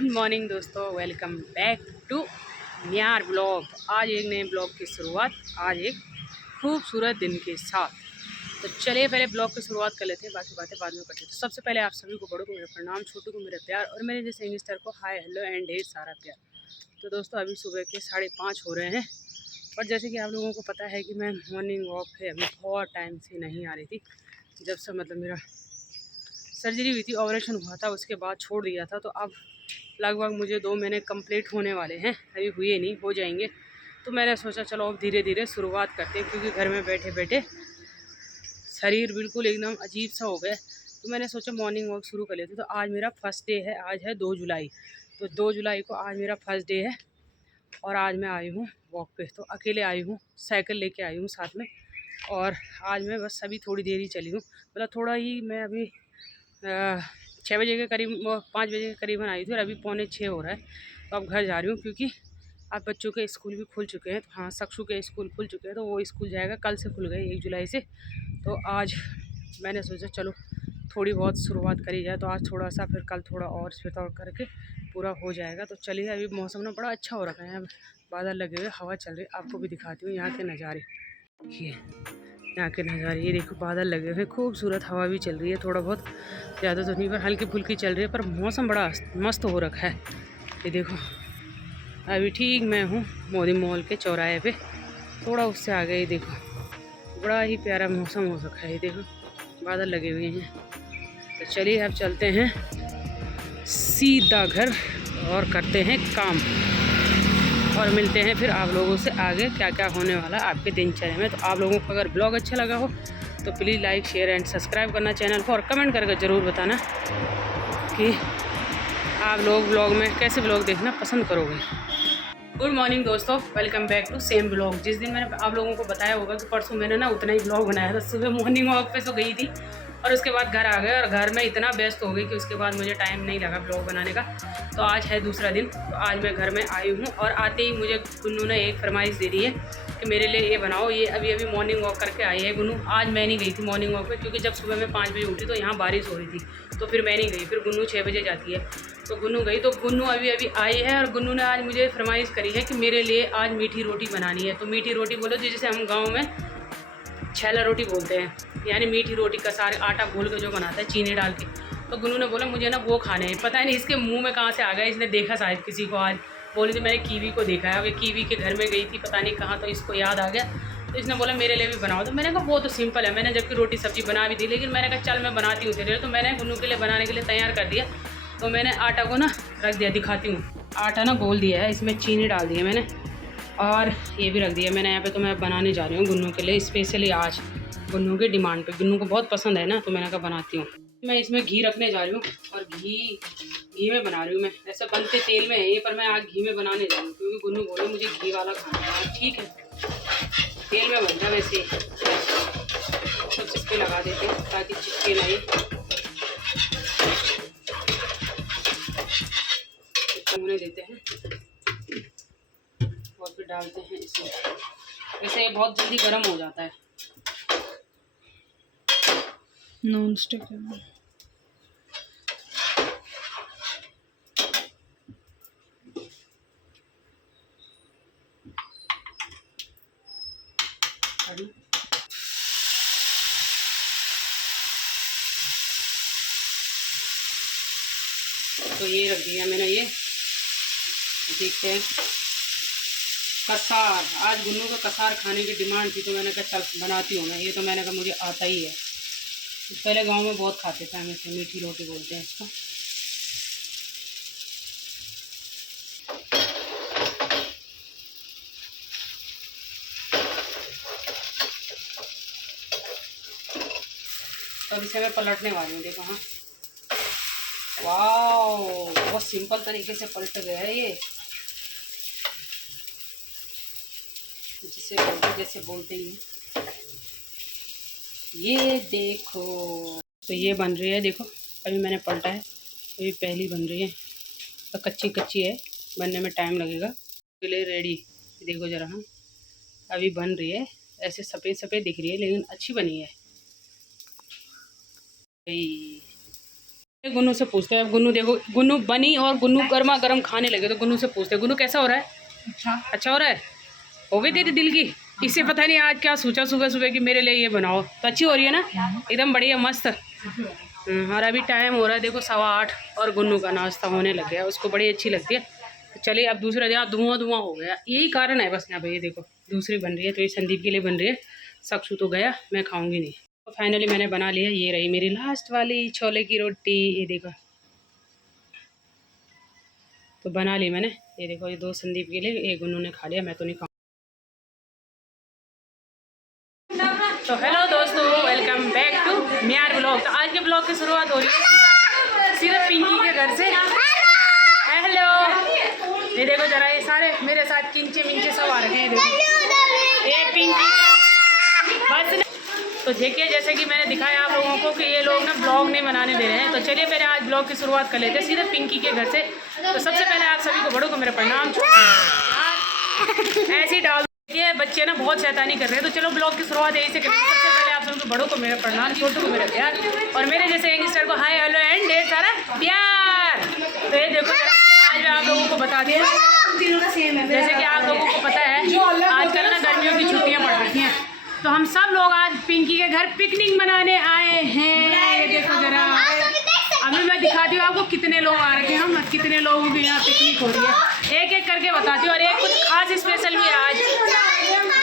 Good morning दोस्तों, welcome back to न्यार blog. आज एक नए ब्लॉग की शुरुआत, आज एक खूबसूरत दिन के साथ। तो चलिए पहले ब्लॉग की शुरुआत कर लेते हैं, बाकी बातें बाद में करते हैं। तो सबसे पहले आप सभी को, बड़ों को मेरा प्रणाम, छोटों को मेरा प्यार और मेरे जैसे यंगस्टर को हाय हेलो एंड ढेर सारा प्यार। तो दोस्तों अभी सुबह के 5:30 हो रहे हैं और जैसे कि आप लोगों को पता है कि मैं मॉर्निंग वॉक पे अभी बहुत टाइम से नहीं आ रही थी। जब से मेरा सर्जरी हुई थी, ऑपरेशन हुआ था, उसके बाद छोड़ दिया था। तो अब लगभग मुझे 2 महीने कंप्लीट होने वाले हैं, अभी हुए नहीं, हो जाएंगे। तो मैंने सोचा चलो अब धीरे धीरे शुरुआत करते हैं, क्योंकि घर में बैठे बैठे शरीर बिल्कुल एकदम अजीब सा हो गया। तो मैंने सोचा मॉर्निंग वॉक शुरू कर लेते। तो आज मेरा फर्स्ट डे है, आज है 2 जुलाई। तो 2 जुलाई को आज मेरा फर्स्ट डे है और आज मैं आई हूँ वॉक पे। तो अकेले आई हूँ, साइकिल लेके आई हूँ साथ में। और आज मैं बस अभी थोड़ी देर ही चली हूँ, मतलब थोड़ा ही। मैं अभी 6 बजे के करीब, 5 बजे के करीबन आई थी और अभी 5:45 हो रहा है। तो अब घर जा रही हूँ, क्योंकि अब बच्चों के स्कूल भी खुल चुके हैं। तो हाँ, सक्शु के स्कूल खुल चुके हैं, तो वो स्कूल जाएगा, कल से खुल गए 1 जुलाई से। तो आज मैंने सोचा चलो थोड़ी बहुत शुरुआत करी जाए। तो आज थोड़ा सा, फिर कल थोड़ा और और करके पूरा हो जाएगा। तो चलिए, अभी मौसम ना बड़ा अच्छा हो रखा है, अब बादल लगे हुए, हवा चल रही है। आपको भी दिखाती हूँ यहाँ के नज़ारे। ये यहाँ के नज़ारे, ये देखो बादल लगे हुए हैं, खूबसूरत हवा भी चल रही है। थोड़ा बहुत, ज़्यादा तो नहीं, पर हल्की फुल्की चल रही है, पर मौसम बड़ा मस्त हो रखा है। ये देखो अभी ठीक मैं हूँ मोदी मॉल के चौराहे पे, थोड़ा उससे आ गए। देखो बड़ा ही प्यारा मौसम हो रखा है। ये देखो बादल लगे हुए हैं। तो चलिए अब चलते हैं सीधा घर और करते हैं काम, और मिलते हैं फिर आप लोगों से आगे क्या क्या होने वाला है आपके दिनचर्या में। तो आप लोगों को अगर ब्लॉग अच्छा लगा हो तो please like share and subscribe करना चैनल को, और कमेंट करके ज़रूर बताना कि आप लोग ब्लॉग में कैसे ब्लॉग देखना पसंद करोगे। गुड मॉर्निंग दोस्तों, welcome back to same blog. जिस दिन मैंने आप लोगों को बताया होगा कि परसों मैंने ना उतना ही ब्लॉग बनाया था। सुबह मॉर्निंग वॉक पे तो गई थी और उसके बाद घर आ गए, और घर में इतना व्यस्त हो गई कि उसके बाद मुझे टाइम नहीं लगा ब्लॉग बनाने का। तो आज है दूसरा दिन, तो आज मैं घर में आई हूँ और आते ही मुझे गुन्नू ने एक फरमाइश दे दी है कि मेरे लिए ये बनाओ। ये अभी अभी मॉर्निंग वॉक करके आई है गुन्नू। आज मैं नहीं गई थी मॉर्निंग वॉक पे, क्योंकि जब सुबह मैं 5 बजे उठी तो यहाँ बारिश हो रही थी, तो फिर मैं नहीं गई। फिर गुन्नू 6 बजे जाती है, तो गुन्नू गई। तो गुन्नू अभी अभी आई है और गुन्नू ने आज मुझे फरमाइश करी है कि मेरे लिए आज मीठी रोटी बनानी है। तो मीठी रोटी बोलो जिसे हम गांव में छैला रोटी बोलते हैं, यानी मीठी रोटी का सारे आटा घोल के जो बनाता है चीनी डाल के। तो गुन्नू ने बोला मुझे ना वो खाने हैं। पता नहीं इसके मुंह में कहाँ से आ गया, इसने देखा शायद किसी को। आज बोली थी मैंने कीवी को देखा है, अभी कीवी के घर में गई थी पता नहीं कहाँ, तो इसको याद आ गया। तो इसने बोला मेरे लिए भी बनाओ। तो मैंने कहा वो तो सिंपल है, मैंने जबकि रोटी सब्जी बना भी दी, लेकिन मैंने कहा चल मैं बनाती हूँ तेरे लिए। तो मैंने गुन्नू के लिए बनाने के लिए तैयार कर दिया। तो मैंने आटा को ना रख दिया, दिखाती हूँ। आटा ना घोल दिया है, इसमें चीनी डाल दी है मैंने, और ये भी रख दिया मैंने यहाँ पे। तो मैं बनाने जा रही हूँ गुन्नू के लिए स्पेशली आज, गुन्नू की डिमांड पे। गुन्नू को बहुत पसंद है ना, तो मैंने कहा बनाती हूँ। मैं इसमें घी रखने जा रही हूँ, और घी में बना रही हूँ मैं। ऐसे बनते तेल में है ये, पर मैं आज घी में बनाने जा रही हूँ, क्योंकि गुन्नू बोले मुझे घी वाला खाना है। ठीक है, तेल में बन जाए वैसे। कुछ इस पर लगा देते हैं ताकि चिपके नहीं, होने देते हैं और फिर डालते हैं इसमें। वैसे ये बहुत जल्दी गर्म हो जाता है, नॉन स्टिक है। तो ये रख दिया मैंने। ये देखते हैं कसार, आज गुन्नू का कसार खाने की डिमांड थी, तो मैंने कहा चल बनाती हूँ मैं। ये तो मैंने कहा मुझे आता ही है, पहले गांव में बहुत खाते थे हम इसे, मीठी रोटी बोलते हैं इसको। तो अब इसे मैं पलटने वाली हूँ। देखो, हाँ वाह, बहुत सिंपल तरीके से पलट गया है ये, जैसे बोलते ही ये देखो। तो ये बन रही है, देखो अभी मैंने पलटा है, अभी पहली बन रही है। तो कच्ची कच्ची है, बनने में टाइम लगेगा। पहले रेडी, देखो ज़रा। हाँ अभी बन रही है, ऐसे सफ़ेद सफ़ेद दिख रही है, लेकिन अच्छी बनी है। गुन्नू से पूछते हैं। अब गुन्नू देखो, गुन्नू बनी और गुन्नू गर्मा गर्म खाने लगे तो गुन्नू से पूछते हैं, गुन्नू कैसा हो रहा है? अच्छा हो रहा है? हो गई तेरी दिल की? इसे पता नहीं आज क्या सोचा सुबह सुबह कि मेरे लिए ये बनाओ, तो अच्छी हो रही है ना, एकदम बढ़िया मस्त। और अभी टाइम हो रहा है देखो 8:15 और गुन्नू का नाश्ता होने लग गया, उसको बड़ी अच्छी लगती है। तो चलिए अब दूसरा यहाँ धुआं धुआं हो गया, यही कारण है बस यहाँ पे। ये देखो दूसरी बन रही है, तो ये संदीप के लिए बन रही है। सक्सू तो गया, मैं खाऊंगी नहीं। तो फाइनली मैंने बना लिया, ये रही मेरी लास्ट वाली छोले की रोटी। ये देखो तो बना ली मैंने, ये देखो ये 2 संदीप के लिए, एक उन्होंने खा लिया, मैं तो नहीं खाऊँ। तो हेलो दोस्तों, वेलकम बैक टू म्यार ब्लॉग। तो आज के ब्लॉग की शुरुआत हो रही है सिर्फ पिंकी के घर से। हेलो, ये देखो जरा, ये सारे मेरे साथ चिंचे मिंचे सब आ रहे हैं। देखो ये पिंकी बस। तो देखिए जैसे कि मैंने दिखाया आप लोगों को कि ये लोग ना ब्लॉग नहीं बनाने दे रहे हैं, तो चलिए मेरे आज ब्लॉग की शुरुआत कर लेते हैं सीधे पिंकी के घर से। तो सबसे पहले आप सभी को बड़ों को मेरा प्रणाम। ऐसे ही डाल ये बच्चे ना बहुत शैतानी कर रहे हैं, तो चलो ब्लॉग की शुरुआत यही से करते हैं। सबसे पहले आप सभी को बड़ों को मेरा प्रणाम, छोटों को मेरा प्यार, और मेरे जैसे यंगस्टर को हाय हेलो एंड ढेर सारा प्यार। तो ये देखो आज मैं आप लोगों को बता दिया, जैसे कि आप लोगों को पता है आजकल ना गर्मियों की छुट्टियाँ पड़ रही हैं, तो हम सब लोग आज पिंकी के घर पिकनिक मनाने आए हैं। ये देखो जरा, अभी मैं दिखाती हूँ आपको कितने लोग आ रखे हैं, हम कितने लोगों की यहाँ पिकनिक हो रही है, एक एक करके बताती हूँ। और एक कुछ खास स्पेशल भी है आज,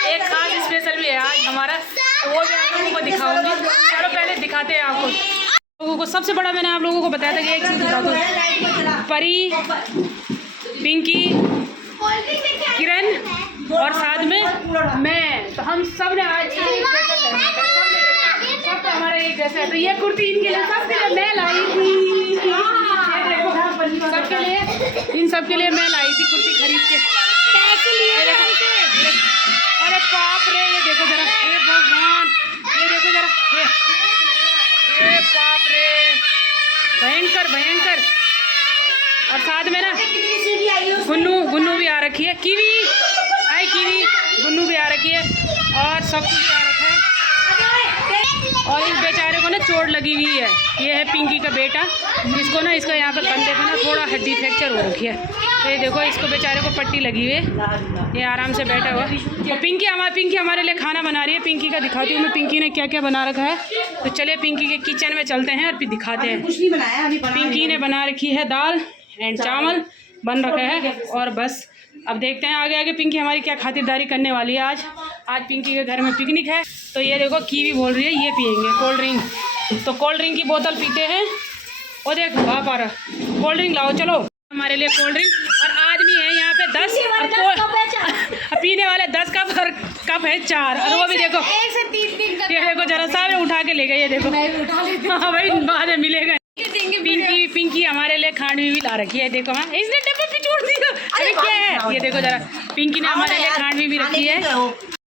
एक खास स्पेशल भी है आज हमारा, तो वो भी आप लोगों को दिखाऊंगी। चलो पहले दिखाते हैं आपको लोगों को। सबसे बड़ा मैंने आप लोगों को बताया था कि एक चीज़ दिखा दो, परी, पिंकी, किरण और साथ में मैं, तो हम सब ने आज सब तो हमारा एक जैसा है। तो ये कुर्ती इनके लिए, सबके लिए मैं लाई थी, सबके लिए, इन सबके लिए मैं लाई थी कुर्ती खरीद के। अरे बाप रे, ये देखो जरा, हे भगवान, ये देखो जरा, ये बाप रे, भयंकर भयंकर। और साथ में ना गुन्नू भी आ रखी है, कीवी आई, कीवी गुन्नू भी आ रखी है, और सब कुछ भी आ रखा है। और इस बेचारे को ना चोट लगी हुई है, ये है पिंकी का बेटा, जिसको ना इसका यहाँ पे कंधे पे ना थोड़ा हड्डी फ्रैक्चर हो रखी है। तो ये देखो इसको बेचारे को पट्टी लगी हुई है, ये आराम से बैठा हुआ। और पिंकी हमारे लिए खाना बना रही है। पिंकी का दिखाती हूँ मैं, पिंकी ने क्या क्या बना रखा है। तो चलिए पिंकी के किचन में चलते हैं और फिर दिखाते हैं। पिंकी ने बना रखी है दाल एंड चावल बन रखा है, और बस अब देखते हैं आगे आगे पिंकी हमारी क्या खातिरदारी करने वाली है। आज पिंकी के घर में पिकनिक है। तो ये देखो कीवी बोल रही है ये पियेंगे कोल्ड ड्रिंक, तो कोल्ड ड्रिंक की बोतल पीते हैं। और देख बाप आ रहा, कोल्ड ड्रिंक लाओ चलो हमारे लिए कोल्ड ड्रिंक। और आदमी है यहाँ पे 10, पीने वाले 10 कप, और कप है 4, और वो भी देखो 1 से 3 ये देखो जरा सारे उठा के ले गए। ये देखो हाँ भाई बाद में मिलेगा। पिंकी हमारे लिए खांडवी भी ला रखी है, देखो हाँ इसने डब्बे पे छोड़ दिया। अरे क्या है, ये देखो जरा, पिंकी ने हमारे लिए खांडवी भी रखी है।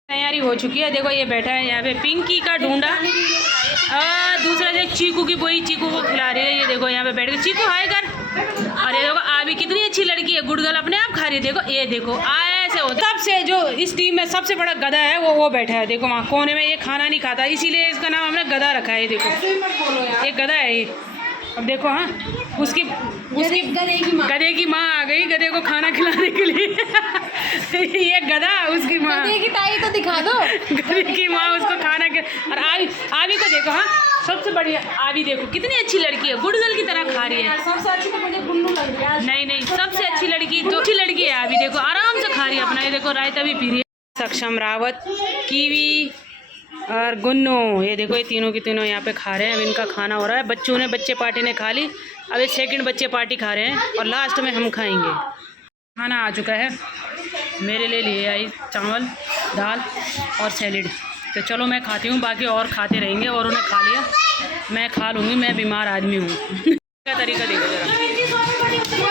तैयारी हो चुकी है, देखो ये बैठा है यहाँ पे पिंकी का ढूंढा, और दूसरा देख चीकू की बोई, चीकू को खिला रही है। ये देखो यहाँ पे बैठ के चीकू हाय कर। और ये देखो आभी कितनी अच्छी लड़की है, गुड़गल अपने आप खा रही है। देखो ये देखो ऐसे होता है। सबसे जो इस टीम में सबसे बड़ा गधा है वो बैठा है, देखो वहाँ कोने में, ये खाना नहीं खाता, इसीलिए इसका नाम हमने गधा रखा है। ये देखो ये गधा है ये। अब देखो हाँ उसकी गधे की माँ आ गई गधे को खाना खिलाने के लिए ये गधा उसकी माँ, गधे की ताई तो दिखा दो, गधे की माँ उसको खाना के। और आवी को देखो हाँ, सबसे बढ़िया आवी देखो कितनी अच्छी लड़की है, गुड़गल की तरह खा रही है। सबसे अच्छी तो मुझे गुन्नू लग रही है। नहीं सबसे अच्छी लड़की जो अच्छी लड़की है आवी, देखो आराम से खा रही है अपना। ये देखो रायता भी पी रही है। सक्षम रावत, कीवी और गुन्नू, ये देखो ये तीनों की तीनों यहाँ पे खा रहे हैं। अब इनका खाना हो रहा है, बच्चे पार्टी ने खा ली, अब ये सेकंड बच्चे पार्टी खा रहे हैं, और लास्ट में हम खाएंगे। खाना आ चुका है, मेरे लिए लिए आई चावल दाल और सैलेड। तो चलो मैं खाती हूँ, बाकी और खाते रहेंगे, और उन्हें खा लिया मैं खा लूँगी, मैं बीमार आदमी हूँ का तरीका देखो जरा,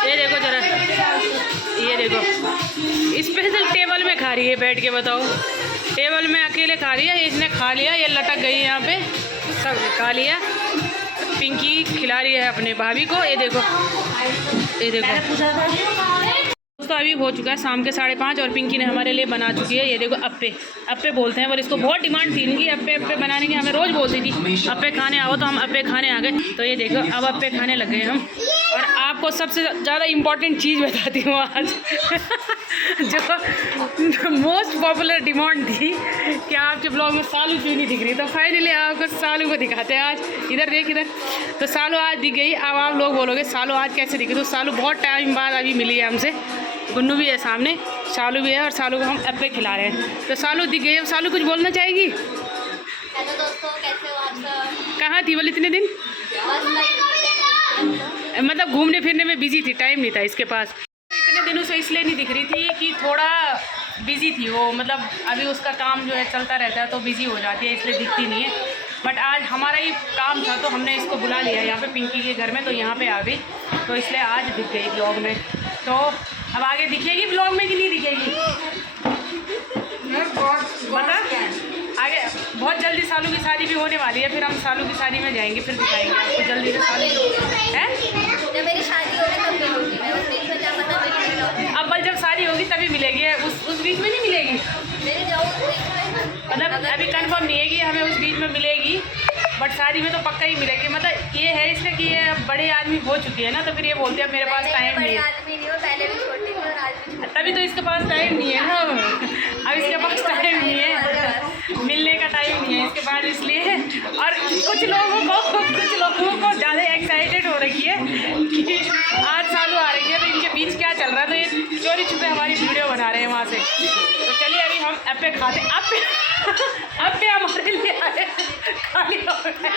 ये देखो जरा, ये देखो स्पेशल टेबल में खा रही है बैठ के, बताओ टेबल में अकेले खा रही है। इसने खा लिया, ये लटक गई यहाँ पे, सब खा लिया। पिंकी खिला रही है अपने भाभी को, ये देखो ये देखो। दोस्तों अभी हो चुका है शाम के 5:30 और पिंकी ने हमारे लिए बना चुकी है, ये देखो अप्पे। अप्पे बोलते हैं, पर इसको बहुत डिमांड थी इनकी अप्पे अप्पे बनाने की, हमें रोज़ बोलती थी अप्पे खाने आओ, तो हम अप्पे खाने आ गए। तो ये देखो अब अप्पे खाने लग गए हम। और आपको सबसे ज़्यादा इम्पॉर्टेंट चीज़ बताती हूँ आज जो मोस्ट पॉपुलर डिमांड थी कि आपके ब्लॉग में सालू क्यों नहीं दिख रही, तो फाइनली आपको सालू को दिखाते हैं आज। इधर देख इधर, तो सालू आज दिख गई। अब आप लोग बोलोगे सालू आज कैसे दिखी, तो सालू बहुत टाइम बाद अभी मिली है हमसे। गुन्नू भी है सामने, सालू भी है, और सालू को हम अप्पे खिला रहे हैं। तो सालू दिख गई। अब सालू कुछ बोलना चाहेगी? हेलो दोस्तों, कैसे हो आप सब? कहाँ थी बोले इतने दिन? मतलब घूमने फिरने में बिजी थी, टाइम नहीं था इसके पास। इतने दिनों से इसलिए नहीं दिख रही थी कि थोड़ा बिजी थी वो, मतलब अभी उसका काम जो है चलता रहता है तो बिजी हो जाती है, इसलिए दिखती नहीं है। बट आज हमारा ही काम था तो हमने इसको बुला लिया यहाँ पे पिंकी के घर में, तो यहाँ पे आ गई, तो इसलिए आज दिख गई ब्लॉग में। तो अब आगे दिखेगी ब्लॉग में कि नहीं दिखेगी बता? आगे बहुत जल्दी सालू की शादी भी होने वाली है, फिर हम सालू की शादी में जाएंगे, फिर दिखाएंगे आपको जल्दी से शादी है। जब मेरी शादी होगी तब मिलूंगी मैं, उस बीच में क्या पता मिलेगा। अब बस जब शादी होगी तभी मिलेगी, उस बीच में नहीं मिलेगी। मेरे जाओ उस बीच में, मतलब अभी कंफर्म नहीं है कि हमें उस बीच में मिलेगी, बट शादी में तो पक्का ही मिलेगी। मतलब ये है इसलिए कि ये अब बड़े आदमी हो चुकी है ना, तो फिर ये बोलते हैं मेरे पास टाइम नहीं है। आदमी नहीं हो, पहले भी छोटी थी और आज भी। तभी तो इसके पास टाइम नहीं है ना, अब इसके पास टाइम नहीं है, मिलने का टाइम नहीं है इसके पास, इसलिए। और कुछ लोगों को ज़्यादा एक्साइटेड हो रही है कि आज सालू आ रही है, तो इनके बीच क्या चल रहा है, तो ये चोरी छुपे हमारी वीडियो बना रहे हैं वहाँ से। तो चलिए अभी हम अप्पे खाते। अप्पे हमारे लिए आए खाली हो गए,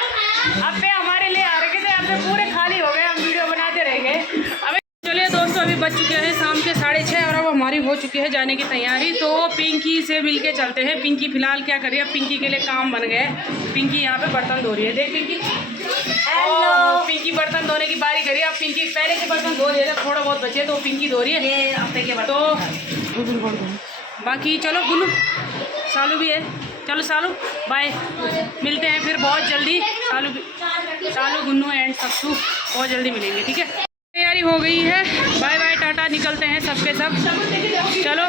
अप्पे हमारे लिए आ रहे थे, अप्पे पूरे खाली हो गए, हम वीडियो बनाते रह गए। अब चलिए दोस्तों अभी बज चुके हैं शाम के 6:30 और अब हमारी हो चुकी है जाने की तैयारी। तो पिंकी से मिलके चलते हैं। पिंकी फिलहाल क्या कर रही है, अब पिंकी के लिए काम बन गए। पिंकी यहाँ पे बर्तन धो रही है, देख पिंकी। हेलो, पिंकी बर्तन धोने की बारी करी। अब पिंकी पहले के बर्तन धो रही है, थोड़ा बहुत बचे तो पिंकी धो रही है हफ्ते के बाद। तो बाकी चलो गुल्लू सालू भी है, चलो सालू बाय, मिलते हैं फिर बहुत जल्दी। सालू गुन्नू एंड सत्तू बहुत जल्दी मिलेंगे, ठीक है। तैयारी हो गई है, बाय बाय टाटा, निकलते हैं सबके सब, चलो।